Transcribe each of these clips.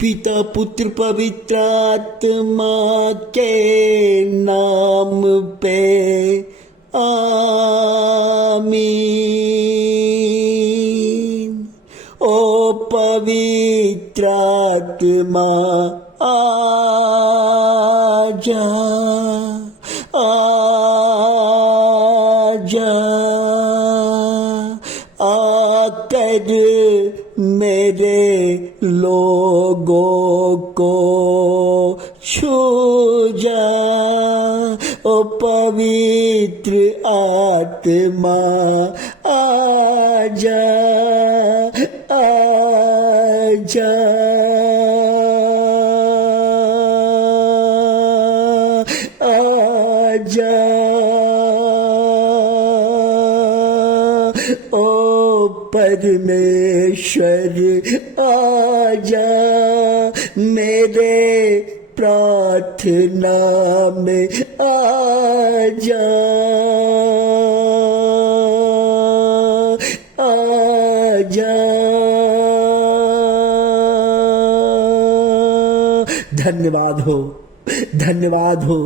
पिता पुत्र पवित्र आत्मा के नाम पे आमीन। ओ पवित्र आत्मा आजा आजा आकर मेरे लोगों को छू जा। ओ पवित्र आत्मा आजा आजा आजा। ओ परमेश्वर आजा मेरे प्रार्थना में आजा आजा। धन्यवाद हो, धन्यवाद हो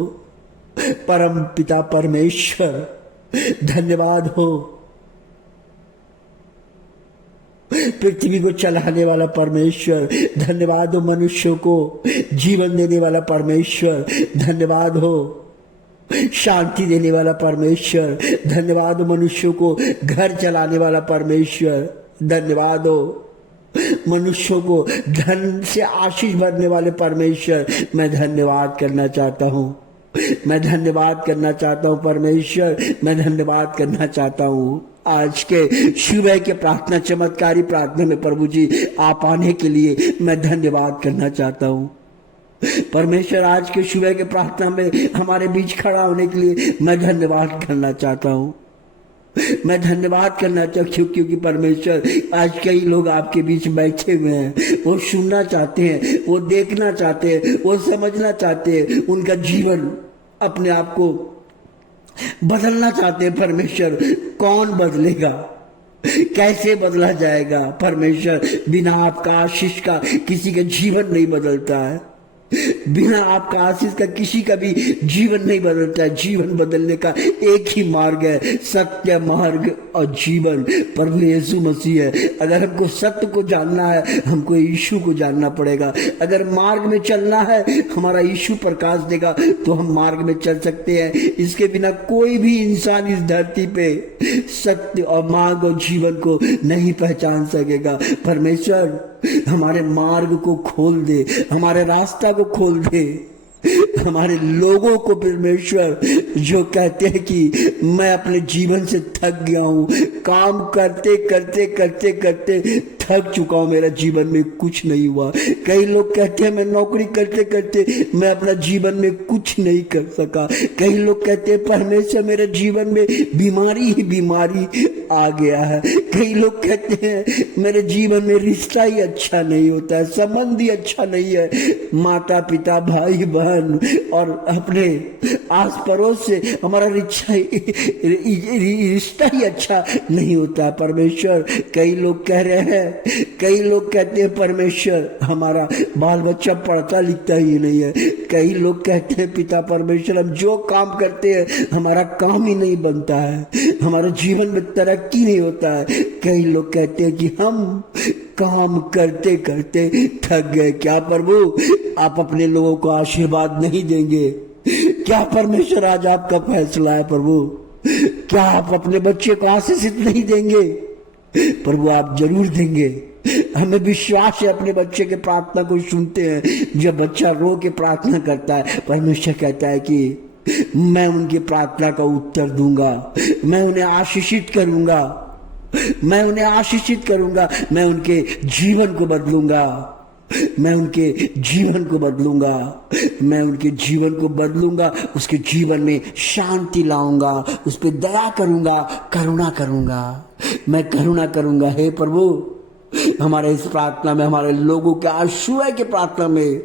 परम पिता परमेश्वर, धन्यवाद हो पृथ्वी को चलाने वाला परमेश्वर, धन्यवाद हो मनुष्यों को जीवन देने वाला परमेश्वर, धन्यवाद हो शांति देने वाला परमेश्वर, धन्यवाद हो मनुष्यों को घर चलाने वाला परमेश्वर, धन्यवाद हो मनुष्यों को धन से आशीष भरने वाले परमेश्वर। मैं धन्यवाद करना चाहता हूँ, मैं धन्यवाद करना चाहता हूँ परमेश्वर, मैं धन्यवाद करना चाहता हूँ। आज के सुबह के प्रार्थना चमत्कारी प्रार्थना में प्रभु जी आप आने के लिए मैं धन्यवाद करना चाहता हूँ परमेश्वर। आज के सुबह के प्रार्थना में हमारे बीच खड़ा होने के लिए मैं धन्यवाद करना चाहता हूँ, मैं धन्यवाद करना चाहता हूँ क्योंकि परमेश्वर आज कई लोग आपके बीच बैठे हुए हैं, वो सुनना चाहते हैं, वो देखना चाहते हैं, वो समझना चाहते हैं, उनका जीवन अपने आप को बदलना चाहते हैं परमेश्वर। कौन बदलेगा, कैसे बदला जाएगा परमेश्वर? बिना आपका आशीष का किसी का जीवन नहीं बदलता है, बिना आपका आशीष का किसी का भी जीवन नहीं बदलता है। जीवन बदलने का एक ही मार्ग है, सत्य मार्ग और जीवन प्रभु यीशु मसीह है। अगर हमको सत्य को जानना है हमको यीशु को जानना पड़ेगा। अगर मार्ग में चलना है हमारा यीशु प्रकाश देगा तो हम मार्ग में चल सकते हैं। इसके बिना कोई भी इंसान इस धरती पे सत्य और मार्ग और जीवन को नहीं पहचान सकेगा। परमेश्वर हमारे मार्ग को खोल दे, हमारे रास्ता को खोल दे, हमारे लोगों को परमेश्वर जो कहते हैं कि मैं अपने जीवन से थक गया हूँ, काम करते करते करते करते थक चुका हूँ, मेरा जीवन में कुछ नहीं हुआ। कई लोग कहते हैं मैं नौकरी करते करते मैं अपना जीवन में कुछ नहीं कर सका। कई लोग कहते हैं परमेश्वर मेरे जीवन में बीमारी ही बीमारी आ गया है। कई लोग कहते हैं मेरे जीवन में रिश्ता ही अच्छा नहीं होता है, संबंध ही अच्छा नहीं है, माता पिता भाई बहन और अपने आस पड़ोस से हमारा रिश्ता ही अच्छा नहीं होता। परमेश्वर कई लोग कह रहे हैं, कई लोग कहते हैं परमेश्वर हमारा बाल बच्चा पढ़ता लिखता ही नहीं है। कई लोग कहते हैं पिता परमेश्वर हम जो काम करते हैं हमारा काम ही नहीं बनता है, हमारा जीवन में तरक्की नहीं होता है। कई लोग कहते हैं कि हम काम करते करते थक गए। क्या प्रभु आप अपने लोगों को आशीर्वाद नहीं देंगे? क्या परमेश्वर आज आपका फैसला है प्रभु? क्या आप अपने बच्चे को आशीषित नहीं देंगे? प्रभु आप जरूर देंगे, हमें विश्वास है। अपने बच्चे के प्रार्थना को सुनते हैं। जब बच्चा रो के प्रार्थना करता है परमेश्वर कहता है कि मैं उनकी प्रार्थना का उत्तर दूंगा, मैं उन्हें आशीषित करूंगा, मैं उन्हें आशीषित करूंगा, मैं उनके जीवन को बदलूंगा, मैं उनके जीवन को बदलूंगा, मैं उनके जीवन को बदलूंगा, उसके जीवन में शांति लाऊंगा, उस पर दया करूंगा, करुणा करूंगा, मैं करुणा करूंगा। हे प्रभु हमारे इस प्रार्थना में हमारे लोगों के आशीर्वाद के प्रार्थना में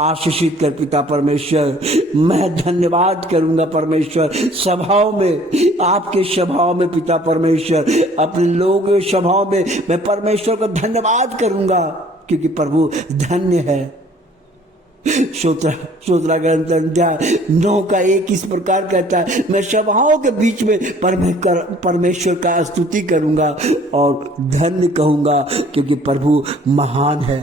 आशीषित कर पिता परमेश्वर। मैं धन्यवाद करूंगा परमेश्वर सभाओं में, आपके सभाओं में पिता परमेश्वर, अपने लोगों के सभाओं में मैं परमेश्वर को धन्यवाद करूंगा क्योंकि प्रभु धन्य है। सोतरा ग्रंथ अध्याय 9 का 1 इस प्रकार कहता है, मैं सभाओं के बीच में परमेश्वर का स्तुति करूंगा और धन्य कहूंगा, क्योंकि प्रभु महान है।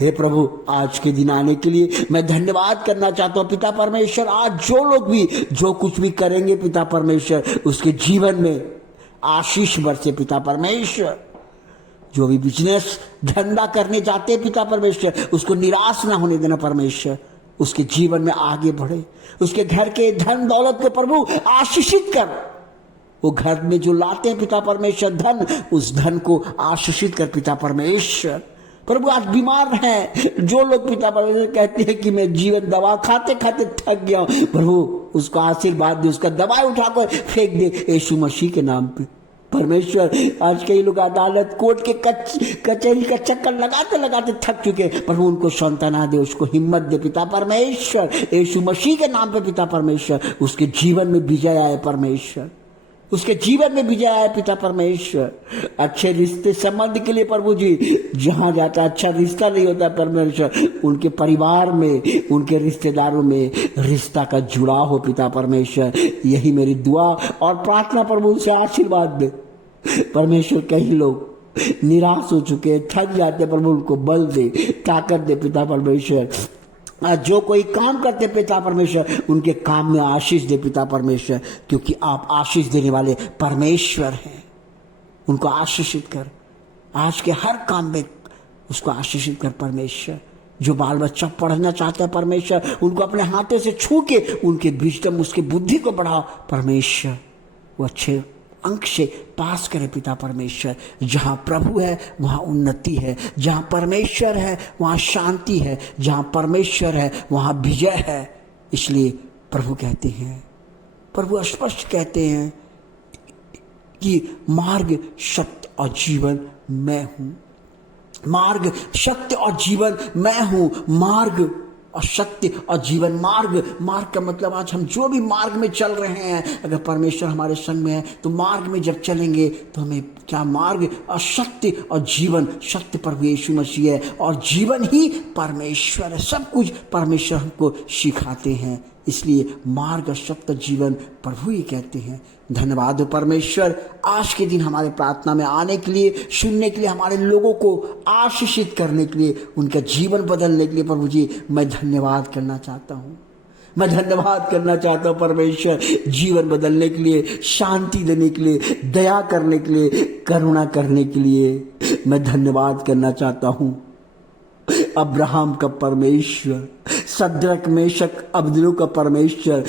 हे प्रभु, आज के दिन आने के लिए मैं धन्यवाद करना चाहता हूँ पिता परमेश्वर। आज जो लोग भी जो कुछ भी करेंगे पिता परमेश्वर, उसके जीवन में आशीष बरसे पिता परमेश्वर। जो भी बिजनेस धंधा करने जाते हैं पिता परमेश्वर, उसको निराश ना होने देना परमेश्वर, उसके जीवन में आगे बढ़े। उसके घर के धन दौलत को प्रभु आशीषित कर। वो घर में जो लाते हैं पिता परमेश्वर धन, उस धन को आशीषित कर पिता परमेश्वर। प्रभु आज बीमार हैं जो लोग पिता परमेश्वर, कहते हैं कि मैं जीवन दवा खाते खाते थक गया हूं, प्रभु उसको आशीर्वाद दे, उसका दवाई उठाकर फेंक दे यीशु मसीह के नाम पे परमेश्वर। आज कई लोग अदालत कोर्ट के कचहरी का चक्कर लगाते लगाते थक चुके, प्रभु उनको सांत्वना दे, उसको हिम्मत दे पिता परमेश्वर, यीशु मसीह के नाम पे पिता परमेश्वर। उसके जीवन में विजय आए परमेश्वर, उसके जीवन में विजय आए पिता परमेश्वर। अच्छे रिश्ते संबंध के लिए प्रभु जी, जहां जाता अच्छा रिश्ता नहीं होता परमेश्वर, उनके परिवार में, उनके रिश्तेदारों में रिश्ता का जुड़ाव हो पिता परमेश्वर। यही मेरी दुआ और प्रार्थना प्रभु, उनसे आशीर्वाद दे परमेश्वर। कई लोग निराश हो चुके, थक जाते, प्रभु उनको बल दे, ताकत दे पिता परमेश्वर। जो कोई काम करते पिता परमेश्वर, उनके काम में आशीष दे पिता परमेश्वर, क्योंकि आप आशीष देने वाले परमेश्वर हैं। उनको आशीषित कर, आज के हर काम में उसको आशीषित कर परमेश्वर। जो बाल बच्चा पढ़ना चाहता है परमेश्वर, उनको अपने हाथों से छू के उनके विजडम, उसके बुद्धि को बढ़ाओ परमेश्वर। वो अच्छे अंक से पास करे पिता परमेश्वर। जहाँ प्रभु है वहाँ उन्नति है, जहाँ परमेश्वर है वहाँ शांति है, जहाँ परमेश्वर है वहाँ विजय है। इसलिए प्रभु कहते हैं, प्रभु स्पष्ट कहते हैं कि मार्ग सत्य और जीवन मैं हूँ। मार्ग सत्य और जीवन मैं हूँ। मार्ग और सत्य और जीवन। मार्ग का मतलब आज हम जो भी मार्ग में चल रहे हैं, अगर परमेश्वर हमारे संग में है तो मार्ग में जब चलेंगे तो हमें क्या मार्ग और सत्य और जीवन। सत्य प्रभु यीशु मसीह है और जीवन ही परमेश्वर है। सब कुछ परमेश्वर हमको सिखाते हैं, इसलिए मार्ग और सत्य जीवन प्रभु ही कहते हैं। धन्यवाद हो परमेश्वर, आज के दिन हमारे प्रार्थना में आने के लिए, सुनने के लिए, हमारे लोगों को आशीषित करने के लिए, उनका जीवन बदलने के लिए प्रभु जी मैं धन्यवाद करना चाहता हूँ। मैं धन्यवाद करना चाहता हूँ परमेश्वर, जीवन बदलने के लिए, शांति देने के लिए, दया करने के लिए, करुणा करने के लिए मैं धन्यवाद करना चाहता हूँ। अब्राहम का परमेश्वर, सद्रक मेशक अब्दुल्लो का परमेश्वर,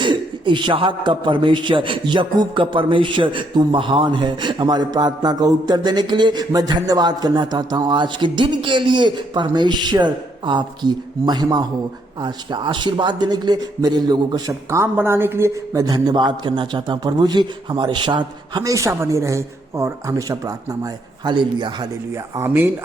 इसहाक का परमेश्वर, याकूब का परमेश्वर, तू महान है। हमारे प्रार्थना का उत्तर देने के लिए मैं धन्यवाद करना चाहता हूँ। आज के दिन के लिए परमेश्वर आपकी महिमा हो। आज का आशीर्वाद देने के लिए, मेरे लोगों का सब काम बनाने के लिए मैं धन्यवाद करना चाहता हूँ। प्रभु जी हमारे साथ हमेशा बने रहे और हमेशा प्रार्थना में आए। हालेलुया, हालेलुया, आमीन।